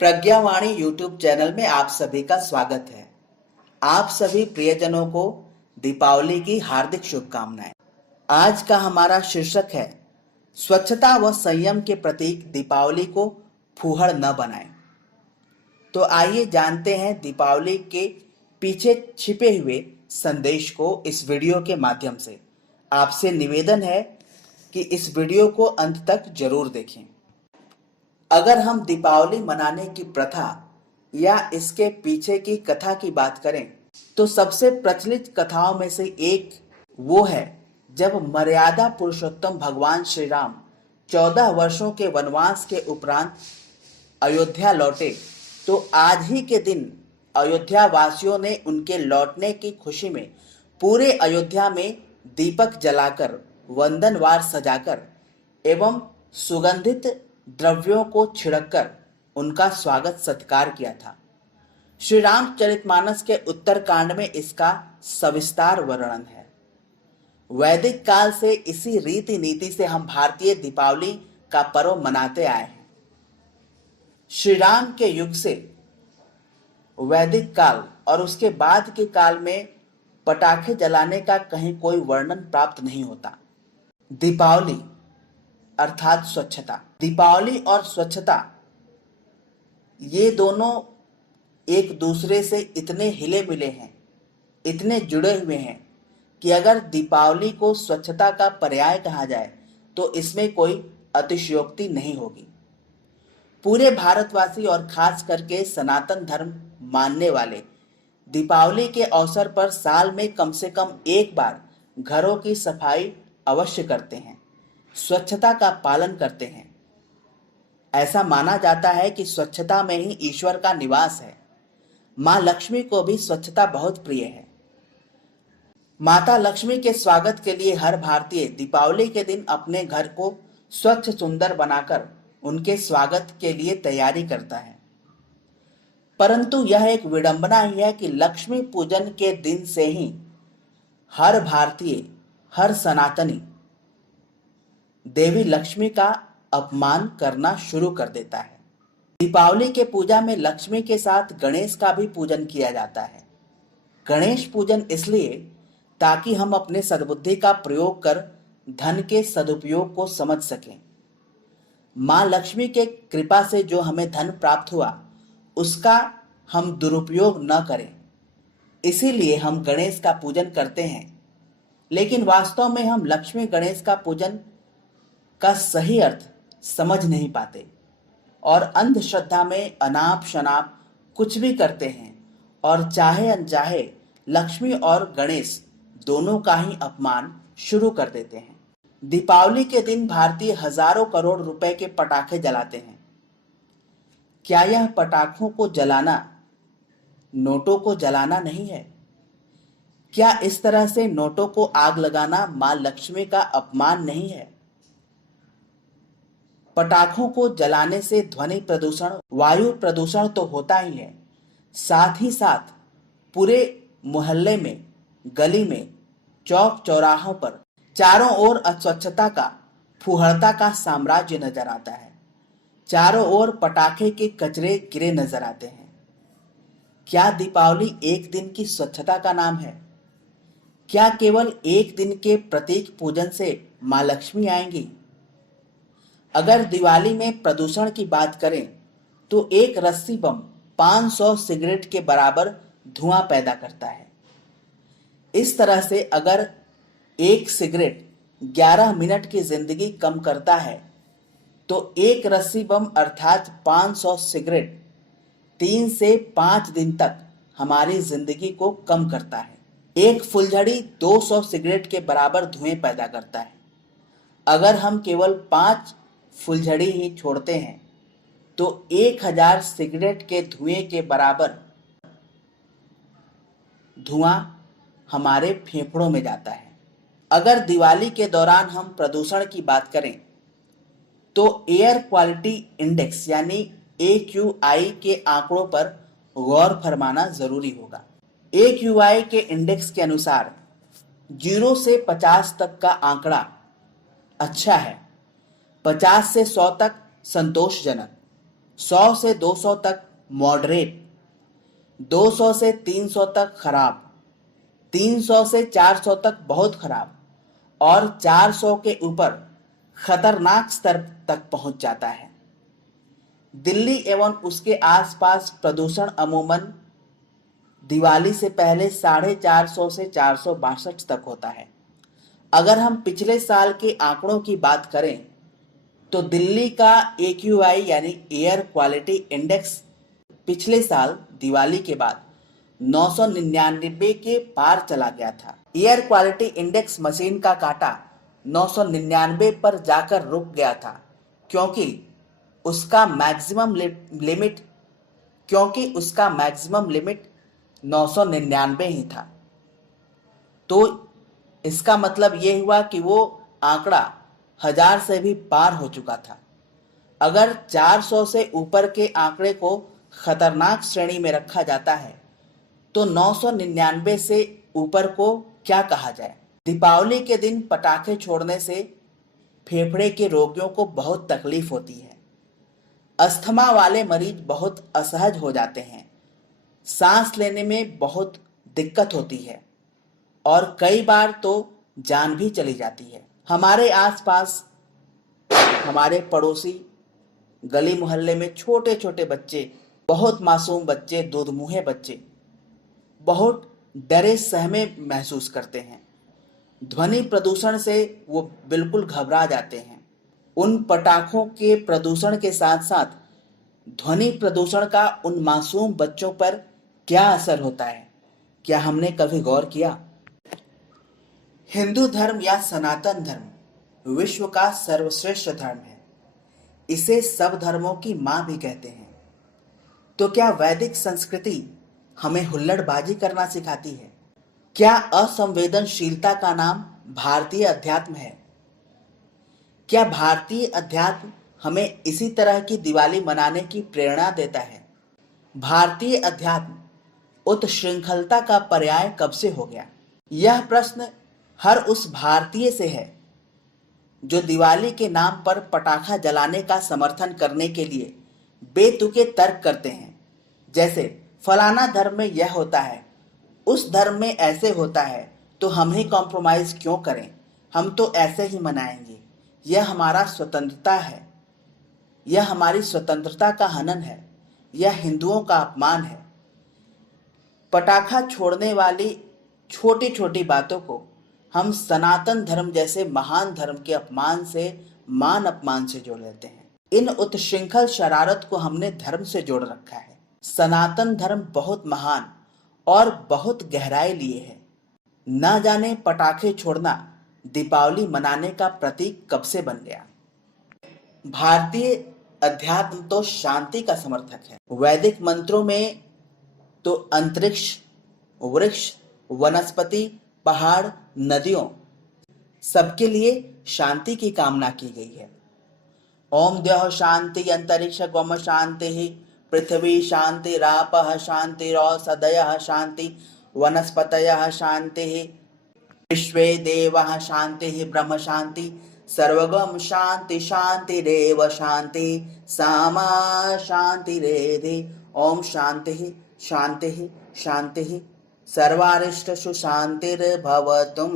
प्रज्ञावाणी YouTube channel में आप सभी का स्वागत है। आप सभी प्रियजनों को दीपावली की हार्दिक शुभकामनाएं। आज का हमारा शीर्षक है स्वच्छता व संयम के प्रतीक दीपावली को फूहड़ न बनाएं। तो आइए जानते हैं दीपावली के पीछे छिपे हुए संदेश को इस वीडियो के माध्यम से। आपसे निवेदन है कि इस वीडियो को अंत तक जरूर देखें। अगर हम दीपावली मनाने की प्रथा या इसके पीछे की कथा की बात करें तो सबसे प्रचलित कथाओं में से एक वो है जब मर्यादा पुरुषोत्तम भगवान श्री राम 14 वर्षों के वनवास के उपरांत अयोध्या लौटे, तो आज ही के दिन अयोध्या वासियों ने उनके लौटने की खुशी में पूरे अयोध्या में दीपक जलाकर, वंदनवार सजाकर एवं सुगंधित द्रव्यों को छिड़ककर उनका स्वागत सत्कार किया था। श्री रामचरितमानस के उत्तरकांड में इसका सविस्तार वर्णन है। वैदिक काल से इसी रीति नीति से हम भारतीय दीपावली का पर्व मनाते आए हैं। श्री राम के युग से वैदिक काल और उसके बाद के काल में पटाखे जलाने का कहीं कोई वर्णन प्राप्त नहीं होता। दीपावली अर्थात स्वच्छता, दीपावली और स्वच्छता ये दोनों एक दूसरे से इतने हिले मिले हैं, इतने जुड़े हुए हैं कि अगर दीपावली को स्वच्छता का पर्याय कहा जाए तो इसमें कोई अतिशयोक्ति नहीं होगी। पूरे भारतवासी और खास करके सनातन धर्म मानने वाले दीपावली के अवसर पर साल में कम से कम एक बार घरों की सफाई अवश्य करते हैं, स्वच्छता का पालन करते हैं। ऐसा माना जाता है कि स्वच्छता में ही ईश्वर का निवास है। मां लक्ष्मी को भी स्वच्छता बहुत प्रिय है। माता लक्ष्मी के स्वागत के लिए हर भारतीय दीपावली के दिन अपने घर को स्वच्छ सुंदर बनाकर उनके स्वागत के लिए तैयारी करता है। परंतु यह एक विडंबना ही है कि लक्ष्मी पूजन के दिन से ही हर भारतीय, हर सनातनी देवी लक्ष्मी का अपमान करना शुरू कर देता है। दीपावली के पूजा में लक्ष्मी के साथ गणेश का भी पूजन किया जाता है। गणेश पूजन इसलिए ताकि हम अपने सद्बुद्धि का प्रयोग कर धन के सदुपयोग को समझ सकें। मां लक्ष्मी के कृपा से जो हमें धन प्राप्त हुआ उसका हम दुरुपयोग न करें, इसीलिए हम गणेश का पूजन करते हैं। लेकिन वास्तव में हम लक्ष्मी गणेश का पूजन का सही अर्थ समझ नहीं पाते और अंधश्रद्धा में अनाप शनाप कुछ भी करते हैं और चाहे अनचाहे लक्ष्मी और गणेश दोनों का ही अपमान शुरू कर देते हैं। दीपावली के दिन भारतीय हजारों करोड़ रुपए के पटाखे जलाते हैं। क्या यह पटाखों को जलाना नोटों को जलाना नहीं है? क्या इस तरह से नोटों को आग लगाना मां लक्ष्मी का अपमान नहीं है? पटाखों को जलाने से ध्वनि प्रदूषण, वायु प्रदूषण तो होता ही है, साथ ही साथ पूरे मोहल्ले में, गली में, चौक चौराहों पर चारों ओर अस्वच्छता का, फुहड़ता का साम्राज्य नजर आता है। चारों ओर पटाखे के कचरे गिरे नजर आते हैं। क्या दीपावली एक दिन की स्वच्छता का नाम है? क्या केवल एक दिन के प्रतीक पूजन से मां लक्ष्मी आएंगी? अगर दिवाली में प्रदूषण की बात करें तो एक रस्सी बम 500 सिगरेट के बराबर धुआं पैदा करता है। इस तरह से अगर एक सिगरेट 11 मिनट की जिंदगी कम करता है तो एक रस्सी बम अर्थात 500 सिगरेट 3 से 5 दिन तक हमारी जिंदगी को कम करता है। एक फुलझड़ी 200 सिगरेट के बराबर धुएं पैदा करता है। अगर हम केवल 5 फुलझड़ी ही छोड़ते हैं तो 1000 सिगरेट के धुएं के बराबर धुआं हमारे फेफड़ों में जाता है। अगर दिवाली के दौरान हम प्रदूषण की बात करें तो एयर क्वालिटी इंडेक्स यानी AQI के आंकड़ों पर गौर फरमाना जरूरी होगा। AQI के इंडेक्स के अनुसार 0 से 50 तक का आंकड़ा अच्छा है, 50 से 100 तक संतोषजनक 100 से 200 तक मॉडरेट, 200 से 300 तक खराब, 300 से 400 तक बहुत खराब और 400 के ऊपर खतरनाक स्तर तक पहुंच जाता है। दिल्ली एवं उसके आसपास प्रदूषण अमूमन दिवाली से पहले 450 से 462 तक होता है। अगर हम पिछले साल के आंकड़ों की बात करें तो दिल्ली का AQI यानी एयर क्वालिटी इंडेक्स पिछले साल दिवाली के बाद 999 के पार चला गया था। एयर क्वालिटी इंडेक्स मशीन का कांटा 999 पर जाकर रुक गया था क्योंकि उसका मैक्सिमम लिमिट 999 ही था। तो इसका मतलब ये हुआ कि वो आंकड़ा 1000 से भी पार हो चुका था। अगर 400 से ऊपर के आंकड़े को खतरनाक श्रेणी में रखा जाता है तो 999 से ऊपर को क्या कहा जाए। दीपावली के दिन पटाखे छोड़ने से फेफड़े के रोगियों को बहुत तकलीफ होती है। अस्थमा वाले मरीज बहुत असहज हो जाते हैं, सांस लेने में बहुत दिक्कत होती है और कई बार तो जान भी चली जाती है। हमारे आसपास हमारे पड़ोसी गली मोहल्ले में छोटे छोटे बच्चे, बहुत मासूम बच्चे, दूधमुहे बच्चे बहुत डरे सहमे महसूस करते हैं। ध्वनि प्रदूषण से वो बिल्कुल घबरा जाते हैं। उन पटाखों के प्रदूषण के साथ साथ ध्वनि प्रदूषण का उन मासूम बच्चों पर क्या असर होता है, क्या हमने कभी गौर किया? हिंदू धर्म या सनातन धर्म विश्व का सर्वश्रेष्ठ धर्म है। इसे सब धर्मों की मां भी कहते हैं। तो क्या वैदिक संस्कृति हमें हुल्लड़बाजी करना सिखाती है? क्या असंवेदनशीलता का नाम भारतीय अध्यात्म है? क्या भारतीय अध्यात्म हमें इसी तरह की दिवाली मनाने की प्रेरणा देता है? भारतीय अध्यात्म उत्शृंखलता का पर्याय कब से हो गया? यह प्रश्न हर उस भारतीय से है जो दिवाली के नाम पर पटाखा जलाने का समर्थन करने के लिए बेतुके तर्क करते हैं, जैसे फलाना धर्म में यह होता है, उस धर्म में ऐसे होता है, तो हम ही कॉम्प्रोमाइज क्यों करें, हम तो ऐसे ही मनाएंगे, यह हमारा स्वतंत्रता है, यह हमारी स्वतंत्रता का हनन है, यह हिंदुओं का अपमान है। पटाखा छोड़ने वाली छोटी छोटी बातों को हम सनातन धर्म जैसे महान धर्म के अपमान से, मान अपमान से जोड़ लेते हैं। इन उत्शृंखल शरारत को हमने धर्म से जोड़ रखा है। सनातन धर्म बहुत महान और बहुत गहराई लिए है। ना जाने पटाखे छोड़ना दीपावली मनाने का प्रतीक कब से बन गया। भारतीय अध्यात्म तो शांति का समर्थक है। वैदिक मंत्रों में तो अंतरिक्ष, वृक्ष, वनस्पति, पहाड़, नदियों सबके लिए शांति की कामना की गई है। ओम द्यौः शांति अंतरिक्ष गोम शांति, पृथ्वी शांति, रापः शांति, औषधयः शांति, वनस्पतयः शांति, विश्वे देवः शांति, ब्रह्म शांति, सर्वगम शांति शांतिरेव शांति, सामा शांतिरेधि। ओम शांति शांति शांति सर्वारिष्टसु शांतिर्भवतुम।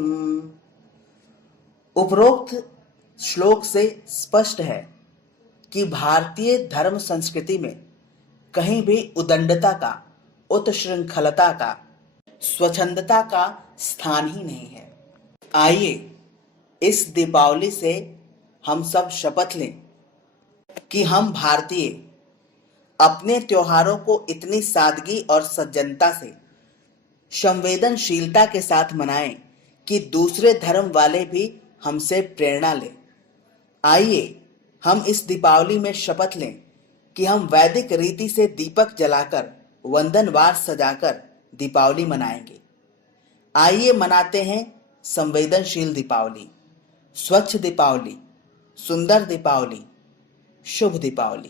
उपरोक्त श्लोक से स्पष्ट है कि भारतीय धर्म संस्कृति में कहीं भी उदंडता का, उत्शृंखलता का, स्वच्छंदता का स्थान ही नहीं है। आइए इस दीपावली से हम सब शपथ लें कि हम भारतीय अपने त्योहारों को इतनी सादगी और सज्जनता से, संवेदनशीलता के साथ मनाएं कि दूसरे धर्म वाले भी हमसे प्रेरणा लें। आइए हम इस दीपावली में शपथ लें कि हम वैदिक रीति से दीपक जलाकर, वंदनवार सजाकर दीपावली मनाएंगे। आइए मनाते हैं संवेदनशील दीपावली, स्वच्छ दीपावली, सुंदर दीपावली, शुभ दीपावली।